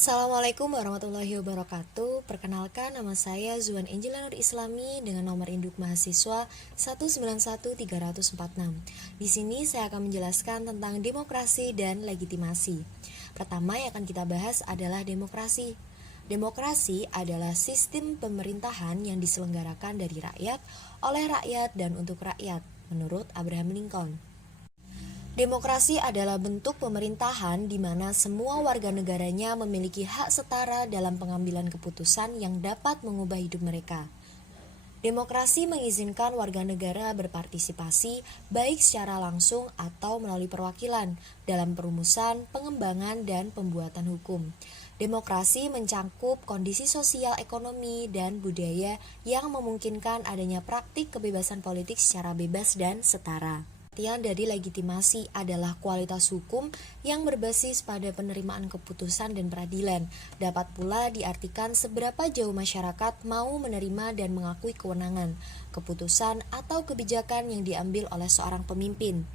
Assalamualaikum warahmatullahi wabarakatuh. Perkenalkan, nama saya Zuan Angela Nur Islami dengan nomor induk mahasiswa 1913046. Di sini saya akan menjelaskan tentang demokrasi dan legitimasi. Pertama yang akan kita bahas adalah demokrasi. Demokrasi adalah sistem pemerintahan yang diselenggarakan dari rakyat, oleh rakyat, dan untuk rakyat, menurut Abraham Lincoln. Demokrasi adalah bentuk pemerintahan di mana semua warga negaranya memiliki hak setara dalam pengambilan keputusan yang dapat mengubah hidup mereka. Demokrasi mengizinkan warga negara berpartisipasi baik secara langsung atau melalui perwakilan dalam perumusan, pengembangan, dan pembuatan hukum. Demokrasi mencakup kondisi sosial, ekonomi, dan budaya yang memungkinkan adanya praktik kebebasan politik secara bebas dan setara. Artian dari legitimasi adalah kualitas hukum yang berbasis pada penerimaan keputusan dan peradilan. Dapat pula diartikan seberapa jauh masyarakat mau menerima dan mengakui kewenangan, keputusan, atau kebijakan yang diambil oleh seorang pemimpin.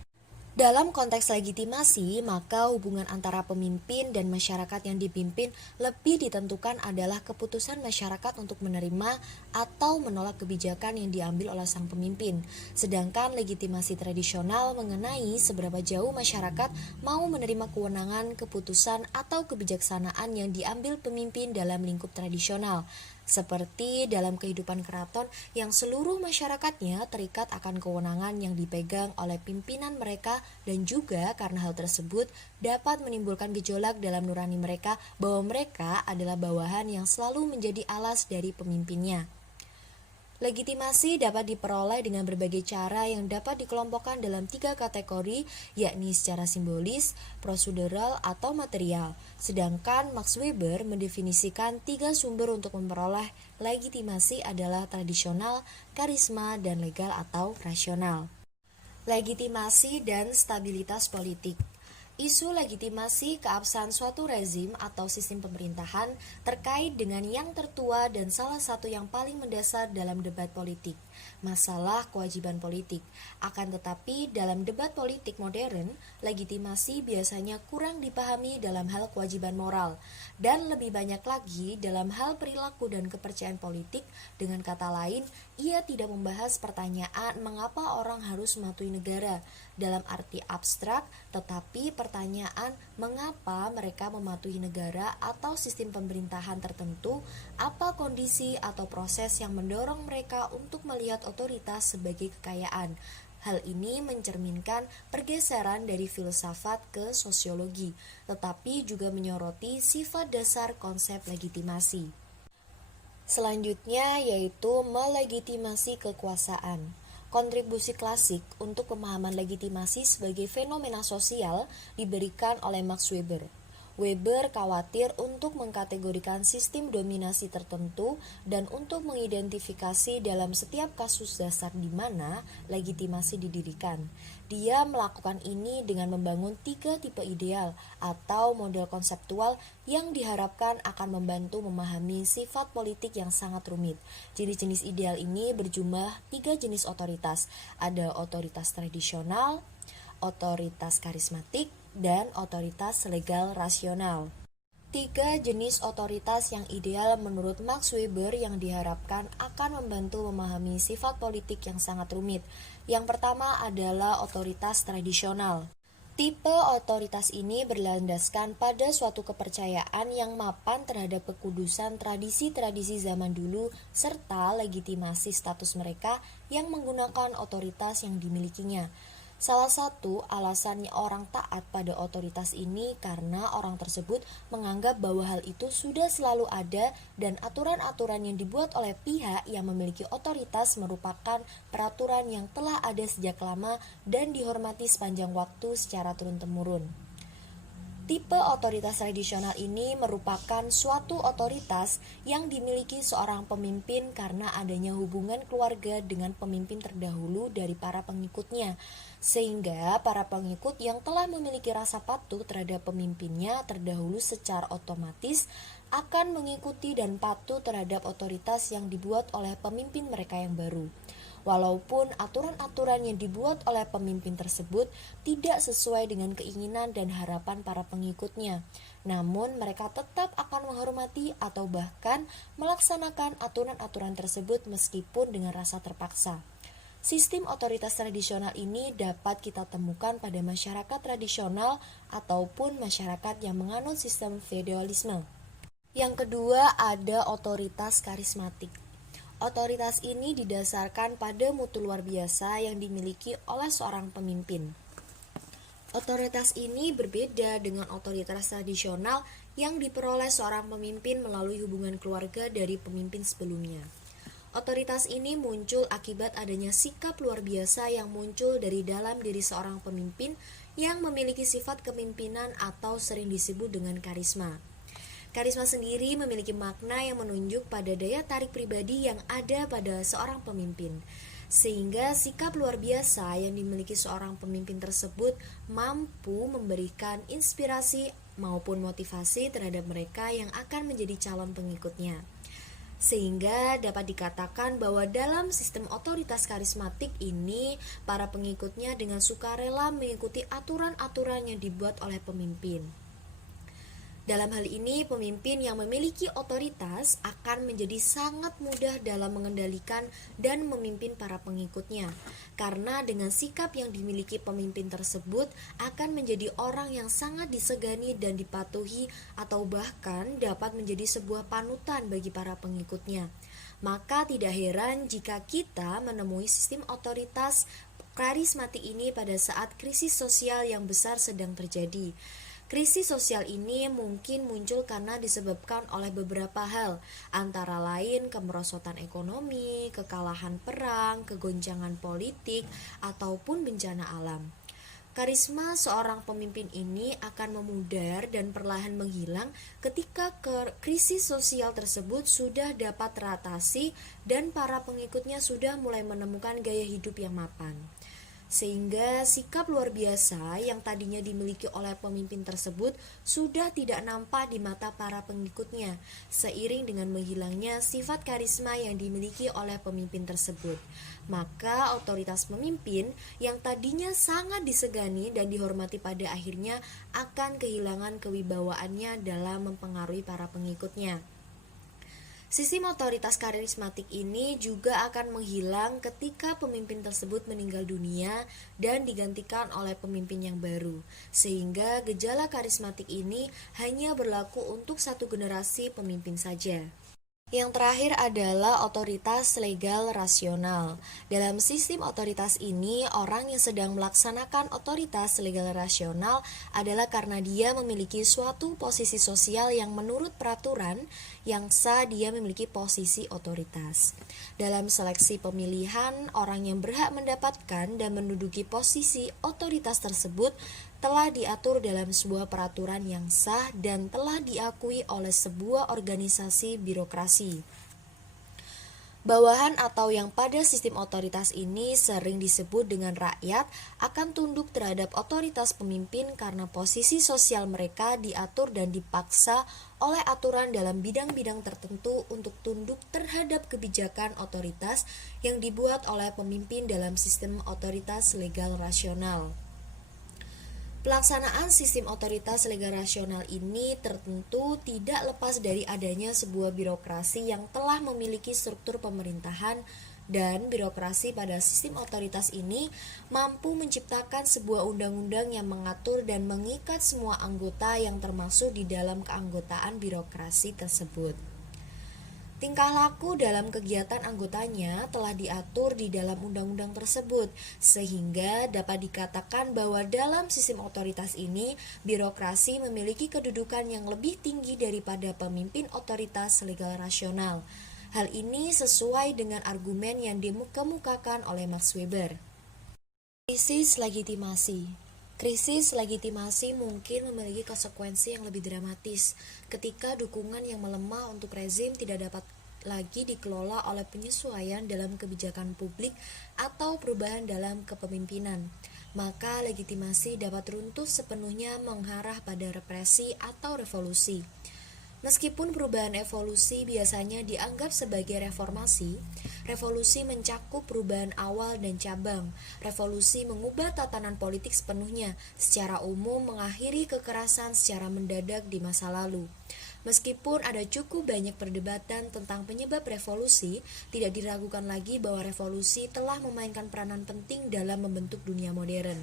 Dalam konteks legitimasi, maka hubungan antara pemimpin dan masyarakat yang dipimpin lebih ditentukan adalah keputusan masyarakat untuk menerima atau menolak kebijakan yang diambil oleh sang pemimpin. Sedangkan legitimasi tradisional mengenai seberapa jauh masyarakat mau menerima kewenangan, keputusan, atau kebijaksanaan yang diambil pemimpin dalam lingkup tradisional. Seperti dalam kehidupan keraton yang seluruh masyarakatnya terikat akan kewenangan yang dipegang oleh pimpinan mereka, dan juga karena hal tersebut dapat menimbulkan gejolak dalam nurani mereka bahwa mereka adalah bawahan yang selalu menjadi alas dari pemimpinnya. Legitimasi dapat diperoleh dengan berbagai cara yang dapat dikelompokkan dalam 3 kategori, yakni secara simbolis, prosedural, atau material. Sedangkan Max Weber mendefinisikan 3 sumber untuk memperoleh legitimasi adalah tradisional, karisma, dan legal atau rasional. Legitimasi dan stabilitas politik. Isu legitimasi keabsahan suatu rezim atau sistem pemerintahan terkait dengan yang tertua dan salah satu yang paling mendasar dalam debat politik, masalah kewajiban politik. Akan tetapi dalam debat politik modern, legitimasi biasanya kurang dipahami dalam hal kewajiban moral, dan lebih banyak lagi dalam hal perilaku dan kepercayaan politik. Dengan kata lain, ia tidak membahas pertanyaan mengapa orang harus mematuhi negara dalam arti abstrak, tetapi pertanyaan mengapa mereka mematuhi negara atau sistem pemerintahan tertentu, apa kondisi atau proses yang mendorong mereka untuk melihat otoritas sebagai kekayaan. Hal ini mencerminkan pergeseran dari filsafat ke sosiologi, tetapi juga menyoroti sifat dasar konsep legitimasi. Selanjutnya yaitu melegitimasi kekuasaan. Kontribusi klasik untuk pemahaman legitimasi sebagai fenomena sosial diberikan oleh Max Weber. Weber khawatir untuk mengkategorikan sistem dominasi tertentu dan untuk mengidentifikasi dalam setiap kasus dasar di mana legitimasi didirikan. Dia melakukan ini dengan membangun 3 tipe ideal atau model konseptual yang diharapkan akan membantu memahami sifat politik yang sangat rumit. Jenis-jenis ideal ini berjumlah 3 jenis otoritas. Ada otoritas tradisional, otoritas karismatik, dan otoritas legal rasional. 3 jenis otoritas yang ideal menurut Max Weber yang diharapkan akan membantu memahami sifat politik yang sangat rumit. Yang pertama adalah otoritas tradisional. Tipe otoritas ini berlandaskan pada suatu kepercayaan yang mapan terhadap kekudusan tradisi-tradisi zaman dulu serta legitimasi status mereka yang menggunakan otoritas yang dimilikinya. Salah satu alasannya orang taat pada otoritas ini karena orang tersebut menganggap bahwa hal itu sudah selalu ada dan aturan-aturan yang dibuat oleh pihak yang memiliki otoritas merupakan peraturan yang telah ada sejak lama dan dihormati sepanjang waktu secara turun-temurun. Tipe otoritas tradisional ini merupakan suatu otoritas yang dimiliki seorang pemimpin karena adanya hubungan keluarga dengan pemimpin terdahulu dari para pengikutnya, sehingga para pengikut yang telah memiliki rasa patuh terhadap pemimpinnya terdahulu secara otomatis akan mengikuti dan patuh terhadap otoritas yang dibuat oleh pemimpin mereka yang baru. Walaupun aturan-aturan yang dibuat oleh pemimpin tersebut tidak sesuai dengan keinginan dan harapan para pengikutnya, namun mereka tetap akan akan menghormati atau bahkan melaksanakan aturan-aturan tersebut meskipun dengan rasa terpaksa. Sistem otoritas tradisional ini dapat kita temukan pada masyarakat tradisional ataupun masyarakat yang menganut sistem feodalisme. Yang kedua ada otoritas karismatik. Otoritas ini didasarkan pada mutu luar biasa yang dimiliki oleh seorang pemimpin. Otoritas ini berbeda dengan otoritas tradisional yang diperoleh seorang pemimpin melalui hubungan keluarga dari pemimpin sebelumnya. Otoritas ini muncul akibat adanya sikap luar biasa yang muncul dari dalam diri seorang pemimpin yang memiliki sifat kepemimpinan atau sering disebut dengan karisma. Karisma sendiri memiliki makna yang menunjuk pada daya tarik pribadi yang ada pada seorang pemimpin, sehingga sikap luar biasa yang dimiliki seorang pemimpin tersebut mampu memberikan inspirasi maupun motivasi terhadap mereka yang akan menjadi calon pengikutnya. Sehingga dapat dikatakan bahwa dalam sistem otoritas karismatik ini, para pengikutnya dengan sukarela mengikuti aturan-aturan yang dibuat oleh pemimpin. Dalam hal ini, pemimpin yang memiliki otoritas akan menjadi sangat mudah dalam mengendalikan dan memimpin para pengikutnya. Karena dengan sikap yang dimiliki pemimpin tersebut akan menjadi orang yang sangat disegani dan dipatuhi atau bahkan dapat menjadi sebuah panutan bagi para pengikutnya. Maka tidak heran jika kita menemui sistem otoritas karismatik ini pada saat krisis sosial yang besar sedang terjadi. Krisis sosial ini mungkin muncul karena disebabkan oleh beberapa hal, antara lain kemerosotan ekonomi, kekalahan perang, kegoncangan politik, ataupun bencana alam. Karisma seorang pemimpin ini akan memudar dan perlahan menghilang ketika krisis sosial tersebut sudah dapat teratasi dan para pengikutnya sudah mulai menemukan gaya hidup yang mapan. Sehingga sikap luar biasa yang tadinya dimiliki oleh pemimpin tersebut sudah tidak nampak di mata para pengikutnya, seiring dengan menghilangnya sifat karisma yang dimiliki oleh pemimpin tersebut. Maka otoritas pemimpin yang tadinya sangat disegani dan dihormati pada akhirnya akan kehilangan kewibawaannya dalam mempengaruhi para pengikutnya. Sistem otoritas karismatik ini juga akan menghilang ketika pemimpin tersebut meninggal dunia dan digantikan oleh pemimpin yang baru, sehingga gejala karismatik ini hanya berlaku untuk satu generasi pemimpin saja. Yang terakhir adalah otoritas legal rasional. Dalam sistem otoritas ini, orang yang sedang melaksanakan otoritas legal rasional adalah karena dia memiliki suatu posisi sosial yang menurut peraturan yang sah dia memiliki posisi otoritas. Dalam seleksi pemilihan, orang yang berhak mendapatkan dan menduduki posisi otoritas tersebut telah diatur dalam sebuah peraturan yang sah dan telah diakui oleh sebuah organisasi birokrasi. Bawahan atau yang pada sistem otoritas ini sering disebut dengan rakyat akan tunduk terhadap otoritas pemimpin karena posisi sosial mereka diatur dan dipaksa oleh aturan dalam bidang-bidang tertentu untuk tunduk terhadap kebijakan otoritas yang dibuat oleh pemimpin dalam sistem otoritas legal rasional. Pelaksanaan sistem otoritas legal rasional ini tertentu tidak lepas dari adanya sebuah birokrasi yang telah memiliki struktur pemerintahan, dan birokrasi pada sistem otoritas ini mampu menciptakan sebuah undang-undang yang mengatur dan mengikat semua anggota yang termasuk di dalam keanggotaan birokrasi tersebut. Tingkah laku dalam kegiatan anggotanya telah diatur di dalam undang-undang tersebut, sehingga dapat dikatakan bahwa dalam sistem otoritas ini, birokrasi memiliki kedudukan yang lebih tinggi daripada pemimpin otoritas legal rasional. Hal ini sesuai dengan argumen yang dikemukakan oleh Max Weber. Krisis legitimasi. Krisis legitimasi mungkin memiliki konsekuensi yang lebih dramatis ketika dukungan yang melemah untuk rezim tidak dapat lagi dikelola oleh penyesuaian dalam kebijakan publik atau perubahan dalam kepemimpinan. Maka legitimasi dapat runtuh sepenuhnya mengarah pada represi atau revolusi. Meskipun perubahan evolusi biasanya dianggap sebagai reformasi, revolusi mencakup perubahan awal dan cabang. Revolusi mengubah tatanan politik sepenuhnya, secara umum mengakhiri kekerasan secara mendadak di masa lalu. Meskipun ada cukup banyak perdebatan tentang penyebab revolusi, tidak diragukan lagi bahwa revolusi telah memainkan peranan penting dalam membentuk dunia modern.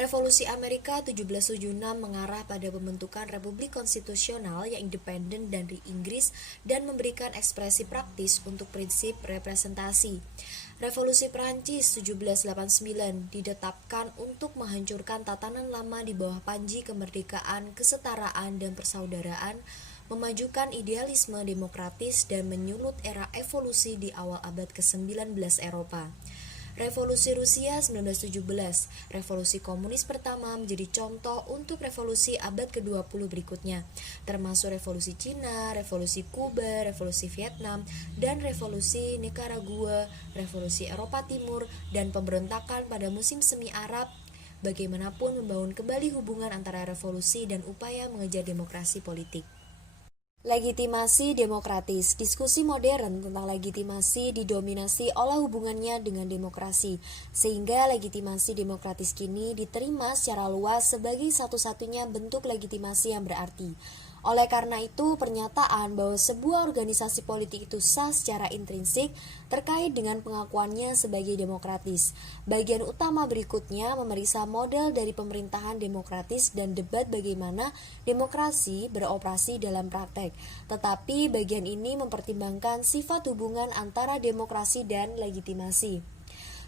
Revolusi Amerika 1776 mengarah pada pembentukan republik konstitusional yang independen dari Inggris dan memberikan ekspresi praktis untuk prinsip representasi. Revolusi Perancis 1789 ditetapkan untuk menghancurkan tatanan lama di bawah panji kemerdekaan, kesetaraan, dan persaudaraan, memajukan idealisme demokratis dan menyulut era evolusi di awal abad ke-19 Eropa. Revolusi Rusia 1917, revolusi komunis pertama menjadi contoh untuk revolusi abad ke-20 berikutnya, termasuk revolusi Cina, revolusi Kuba, revolusi Vietnam, dan revolusi Nicaragua, revolusi Eropa Timur, dan pemberontakan pada musim semi Arab. Bagaimanapun membangun kembali hubungan antara revolusi dan upaya mengejar demokrasi politik. Legitimasi demokratis. Diskusi modern tentang legitimasi didominasi oleh hubungannya dengan demokrasi, sehingga legitimasi demokratis kini diterima secara luas sebagai satu-satunya bentuk legitimasi yang berarti. Oleh karena itu, pernyataan bahwa sebuah organisasi politik itu sah secara intrinsik terkait dengan pengakuannya sebagai demokratis. Bagian utama berikutnya memeriksa model dari pemerintahan demokratis dan debat bagaimana demokrasi beroperasi dalam praktek. Tetapi bagian ini mempertimbangkan sifat hubungan antara demokrasi dan legitimasi.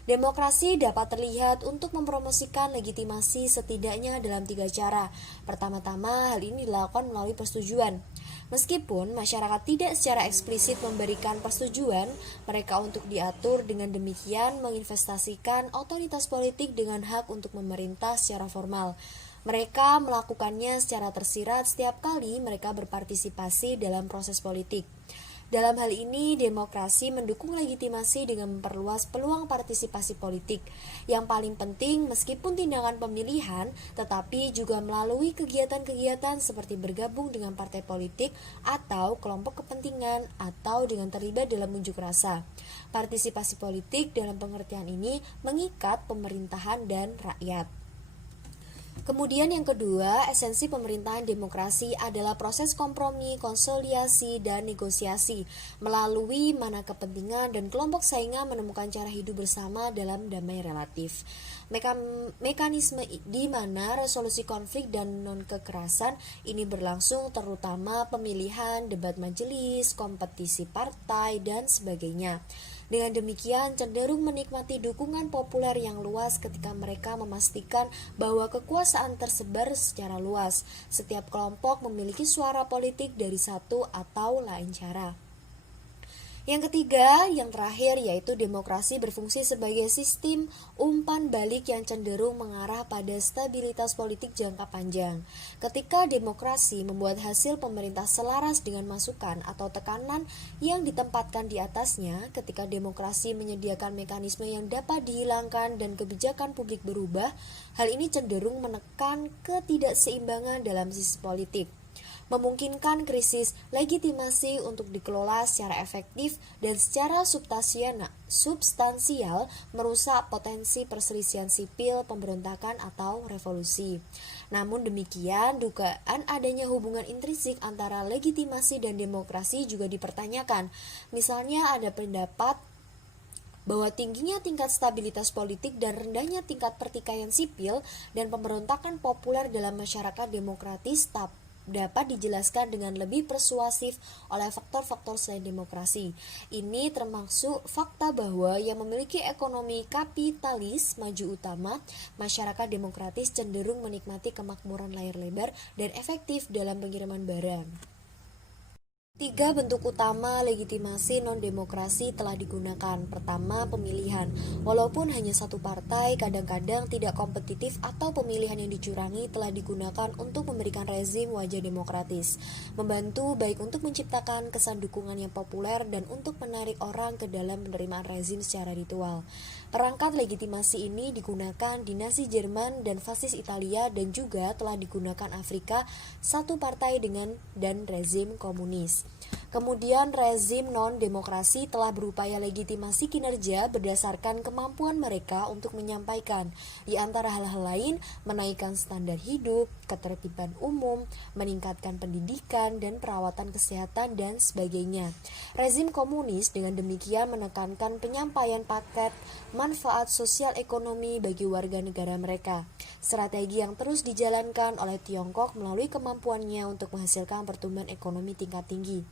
Demokrasi dapat terlihat untuk mempromosikan legitimasi setidaknya dalam 3 cara. Pertama-tama, hal ini dilakukan melalui persetujuan. Meskipun masyarakat tidak secara eksplisit memberikan persetujuan, mereka untuk diatur dengan demikian menginvestasikan otoritas politik dengan hak untuk memerintah secara formal. Mereka melakukannya secara tersirat setiap kali mereka berpartisipasi dalam proses politik. Dalam hal ini, demokrasi mendukung legitimasi dengan memperluas peluang partisipasi politik. Yang paling penting, meskipun tindakan pemilihan, tetapi juga melalui kegiatan-kegiatan seperti bergabung dengan partai politik atau kelompok kepentingan atau dengan terlibat dalam unjuk rasa. Partisipasi politik dalam pengertian ini mengikat pemerintahan dan rakyat. Kemudian yang kedua, esensi pemerintahan demokrasi adalah proses kompromi, konsolidasi, dan negosiasi melalui mana kepentingan dan kelompok saingan menemukan cara hidup bersama dalam damai relatif. Mekanisme di mana resolusi konflik dan non-kekerasan ini berlangsung terutama pemilihan, debat majelis, kompetisi partai, dan sebagainya. Dengan demikian cenderung menikmati dukungan populer yang luas ketika mereka memastikan bahwa kekuasaan tersebar secara luas. Setiap kelompok memiliki suara politik dari satu atau lain cara. Yang ketiga, yang terakhir yaitu demokrasi berfungsi sebagai sistem umpan balik yang cenderung mengarah pada stabilitas politik jangka panjang. Ketika demokrasi membuat hasil pemerintah selaras dengan masukan atau tekanan yang ditempatkan di atasnya, ketika demokrasi menyediakan mekanisme yang dapat dihilangkan dan kebijakan publik berubah, hal ini cenderung menekan ketidakseimbangan dalam sistem politik, memungkinkan krisis legitimasi untuk dikelola secara efektif dan secara substansial merusak potensi perselisihan sipil, pemberontakan atau revolusi. Namun demikian, dugaan adanya hubungan intrinsik antara legitimasi dan demokrasi juga dipertanyakan. Misalnya ada pendapat bahwa tingginya tingkat stabilitas politik dan rendahnya tingkat pertikaian sipil dan pemberontakan populer dalam masyarakat demokratis dapat dijelaskan dengan lebih persuasif oleh faktor-faktor selain demokrasi. Ini termasuk fakta bahwa yang memiliki ekonomi kapitalis maju utama, masyarakat demokratis cenderung menikmati kemakmuran layar lebar dan efektif dalam pengiriman barang. 3 bentuk utama legitimasi non-demokrasi telah digunakan. Pertama, pemilihan. Walaupun hanya satu partai, kadang-kadang tidak kompetitif atau pemilihan yang dicurangi telah digunakan untuk memberikan rezim wajah demokratis, membantu baik untuk menciptakan kesan dukungan yang populer dan untuk menarik orang ke dalam penerimaan rezim secara ritual. Perangkat legitimasi ini digunakan di Nazi Jerman dan fasis Italia dan juga telah digunakan Afrika, satu partai dan rezim komunis. Kemudian rezim non-demokrasi telah berupaya legitimasi kinerja berdasarkan kemampuan mereka untuk menyampaikan, di antara hal-hal lain, menaikkan standar hidup, ketertiban umum, meningkatkan pendidikan dan perawatan kesehatan dan sebagainya. Rezim komunis dengan demikian menekankan penyampaian paket manfaat sosial ekonomi bagi warga negara mereka. Strategi yang terus dijalankan oleh Tiongkok melalui kemampuannya untuk menghasilkan pertumbuhan ekonomi tingkat tinggi.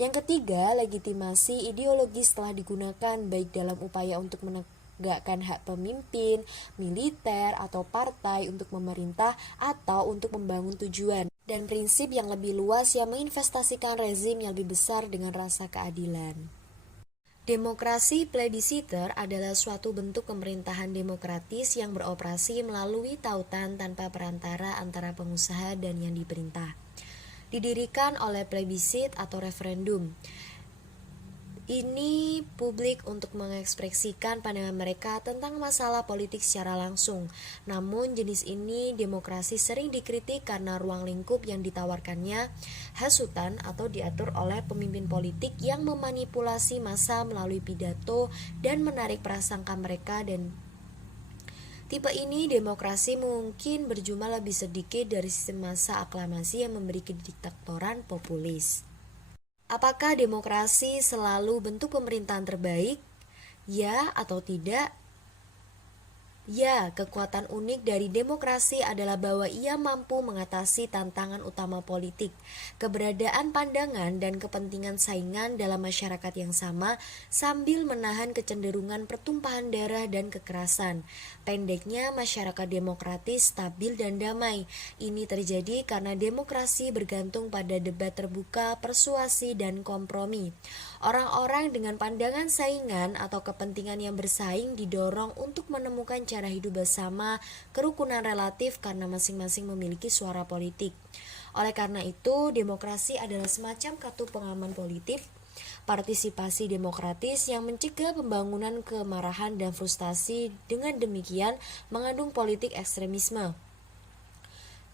Yang ketiga, legitimasi ideologis telah digunakan baik dalam upaya untuk menegakkan hak pemimpin, militer, atau partai untuk memerintah atau untuk membangun tujuan dan prinsip yang lebih luas yang menginvestasikan rezim yang lebih besar dengan rasa keadilan. Demokrasi plebisciter adalah suatu bentuk pemerintahan demokratis yang beroperasi melalui tautan tanpa perantara antara pengusaha dan yang diperintah. Didirikan oleh plebisit atau referendum. Ini publik untuk mengekspresikan pandangan mereka tentang masalah politik secara langsung. Namun jenis ini demokrasi sering dikritik karena ruang lingkup yang ditawarkannya hasutan atau diatur oleh pemimpin politik yang memanipulasi massa melalui pidato dan menarik prasangka mereka. Dan tipe ini demokrasi mungkin berjumlah lebih sedikit dari sistem massa aklamasi yang memberi kediktatoran populis. Apakah demokrasi selalu bentuk pemerintahan terbaik? Ya atau tidak? Ya, kekuatan unik dari demokrasi adalah bahwa ia mampu mengatasi tantangan utama politik, keberadaan pandangan dan kepentingan saingan dalam masyarakat yang sama sambil menahan kecenderungan pertumpahan darah dan kekerasan. Pendeknya, masyarakat demokratis, stabil dan damai. Ini terjadi karena demokrasi bergantung pada debat terbuka, persuasi, dan kompromi. Orang-orang dengan pandangan saingan atau kepentingan yang bersaing didorong untuk menemukan cara hidup bersama, kerukunan relatif karena masing-masing memiliki suara politik. Oleh karena itu, demokrasi adalah semacam kartu pengaman politik, partisipasi demokratis yang mencegah pembangunan kemarahan dan frustasi, dengan demikian mengandung politik ekstremisme.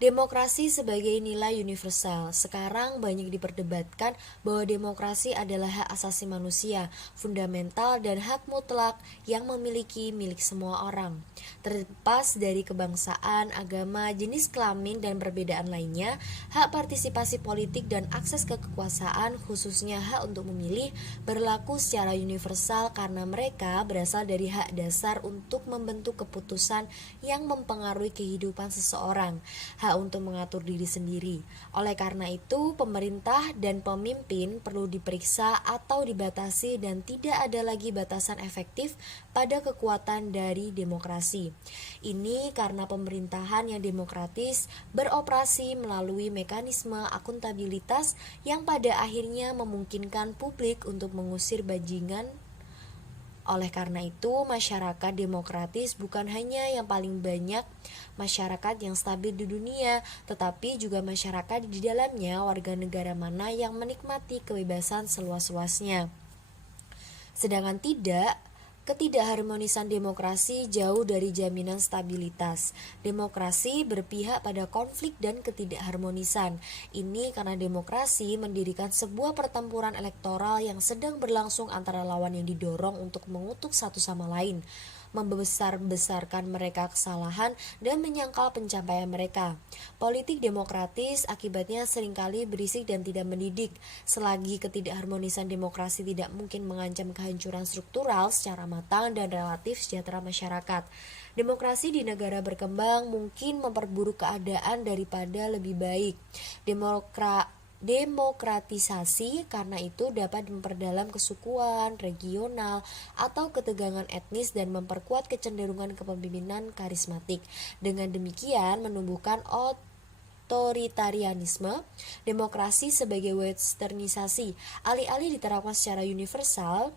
Demokrasi sebagai nilai universal. Sekarang banyak diperdebatkan bahwa demokrasi adalah hak asasi manusia, fundamental dan hak mutlak yang memiliki milik semua orang. Terlepas dari kebangsaan, agama, jenis kelamin, dan perbedaan lainnya, hak partisipasi politik dan akses ke kekuasaan, khususnya hak untuk memilih, berlaku secara universal karena mereka berasal dari hak dasar untuk membentuk keputusan yang mempengaruhi kehidupan seseorang. Hak untuk mengatur diri sendiri. Oleh karena itu, pemerintah dan pemimpin perlu diperiksa atau dibatasi dan tidak ada lagi batasan efektif pada kekuatan dari demokrasi. Ini karena pemerintahan yang demokratis beroperasi melalui mekanisme akuntabilitas yang pada akhirnya memungkinkan publik untuk mengusir bajingan. Oleh karena itu, masyarakat demokratis bukan hanya yang paling banyak masyarakat yang stabil di dunia, tetapi juga masyarakat di dalamnya warga negara mana yang menikmati kebebasan seluas-luasnya. Sedangkan ketidakharmonisan demokrasi jauh dari jaminan stabilitas. Demokrasi berpihak pada konflik dan ketidakharmonisan. Ini karena demokrasi mendirikan sebuah pertempuran elektoral yang sedang berlangsung antara lawan yang didorong untuk mengutuk satu sama lain, membesar-besarkan mereka kesalahan dan menyangkal pencapaian mereka. Politik demokratis akibatnya seringkali berisik dan tidak mendidik. Selagi ketidakharmonisan demokrasi tidak mungkin mengancam kehancuran struktural secara matang dan relatif sejahtera masyarakat. Demokrasi di negara berkembang mungkin memperburuk keadaan daripada lebih baik. Demokratisasi karena itu dapat memperdalam kesukuan, regional, atau ketegangan etnis dan memperkuat kecenderungan kepemimpinan karismatik. Dengan demikian menumbuhkan otoritarianisme. Demokrasi sebagai westernisasi. Alih-alih diterapkan secara universal,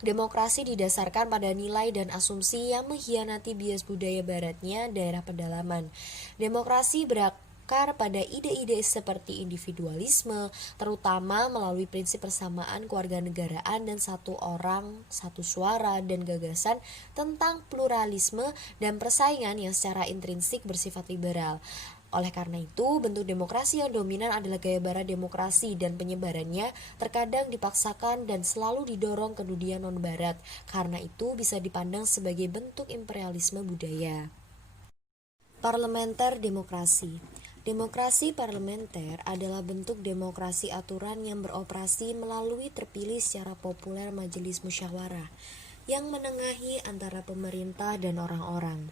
demokrasi didasarkan pada nilai dan asumsi yang mengkhianati bias budaya baratnya daerah pedalaman. Demokrasi berakar pada ide-ide seperti individualisme, terutama melalui prinsip persamaan kewarganegaraan dan satu orang, satu suara, dan gagasan tentang pluralisme dan persaingan yang secara intrinsik bersifat liberal. Oleh karena itu, bentuk demokrasi yang dominan adalah gaya barat demokrasi dan penyebarannya terkadang dipaksakan dan selalu didorong ke dunia non-barat. Karena itu bisa dipandang sebagai bentuk imperialisme budaya. Parlementer demokrasi. Demokrasi parlementer adalah bentuk demokrasi aturan yang beroperasi melalui terpilih secara populer majelis musyawarah yang menengahi antara pemerintah dan orang-orang.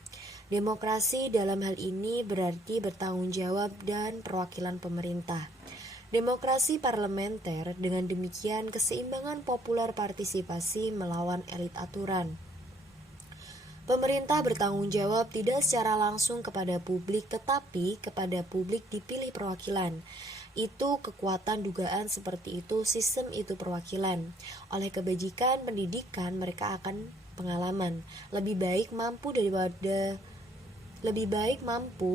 Demokrasi dalam hal ini berarti bertanggung jawab dan perwakilan pemerintah. Demokrasi parlementer dengan demikian keseimbangan populer partisipasi melawan elit aturan. Pemerintah bertanggung jawab tidak secara langsung kepada publik tetapi kepada publik dipilih perwakilan. Itu kekuatan dugaan seperti itu sistem itu perwakilan. Oleh kebajikan pendidikan mereka akan pengalaman lebih baik mampu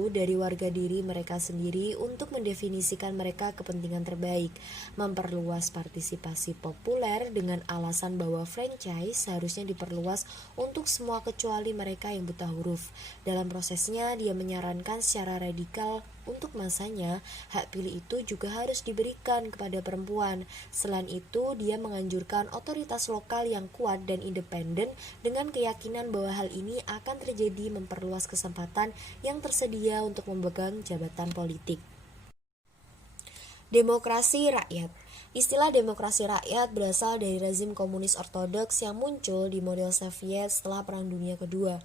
dari warga diri mereka sendiri untuk mendefinisikan mereka kepentingan terbaik, memperluas partisipasi populer dengan alasan bahwa franchise seharusnya diperluas untuk semua kecuali mereka yang buta huruf. Dalam prosesnya, dia menyarankan secara radikal untuk masanya, hak pilih itu juga harus diberikan kepada perempuan. Selain itu, dia menganjurkan otoritas lokal yang kuat dan independen dengan keyakinan bahwa hal ini akan terjadi memperluas kesempatan yang tersedia untuk memegang jabatan politik. Demokrasi rakyat. Istilah demokrasi rakyat berasal dari rezim komunis ortodoks yang muncul di model Soviet setelah Perang Dunia Kedua.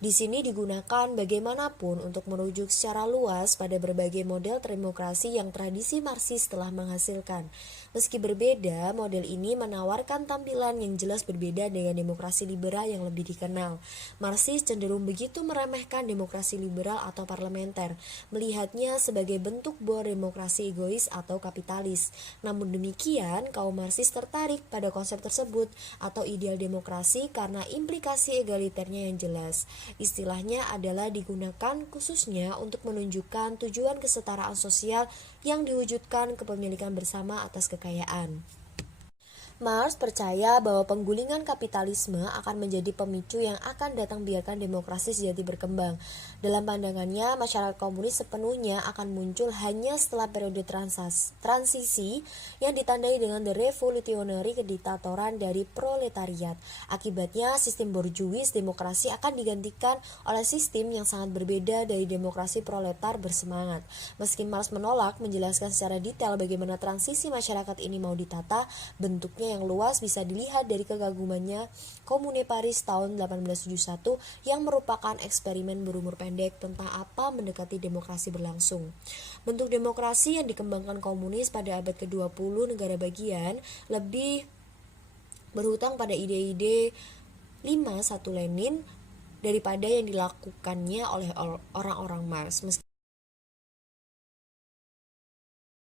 Di sini digunakan bagaimanapun untuk merujuk secara luas pada berbagai model demokrasi yang tradisi Marxis telah menghasilkan. Meski berbeda, model ini menawarkan tampilan yang jelas berbeda dengan demokrasi liberal yang lebih dikenal. Marxis cenderung begitu meremehkan demokrasi liberal atau parlementer, melihatnya sebagai bentuk bor demokrasi egois atau kapitalis. Namun demikian, kaum Marxis tertarik pada konsep tersebut atau ideal demokrasi karena implikasi egaliternya yang jelas. Istilahnya adalah digunakan khususnya untuk menunjukkan tujuan kesetaraan sosial yang diwujudkan kepemilikan bersama atas kekayaan. Marx percaya bahwa penggulingan kapitalisme akan menjadi pemicu yang akan datang biarkan demokrasi sejati berkembang. Dalam pandangannya, masyarakat komunis sepenuhnya akan muncul hanya setelah periode transisi yang ditandai dengan the revolutionary kediktatoran dari proletariat. Akibatnya, sistem borjuis demokrasi akan digantikan oleh sistem yang sangat berbeda dari demokrasi proletar bersemangat. Meski Marx menolak menjelaskan secara detail bagaimana transisi masyarakat ini mau ditata, bentuknya yang luas bisa dilihat dari kekagumannya Komune Paris tahun 1871 yang merupakan eksperimen berumur pendek tentang apa mendekati demokrasi berlangsung. Bentuk demokrasi yang dikembangkan komunis pada abad ke-20 negara bagian lebih berhutang pada ide-ide 5 Lenin daripada yang dilakukannya oleh orang-orang Marx.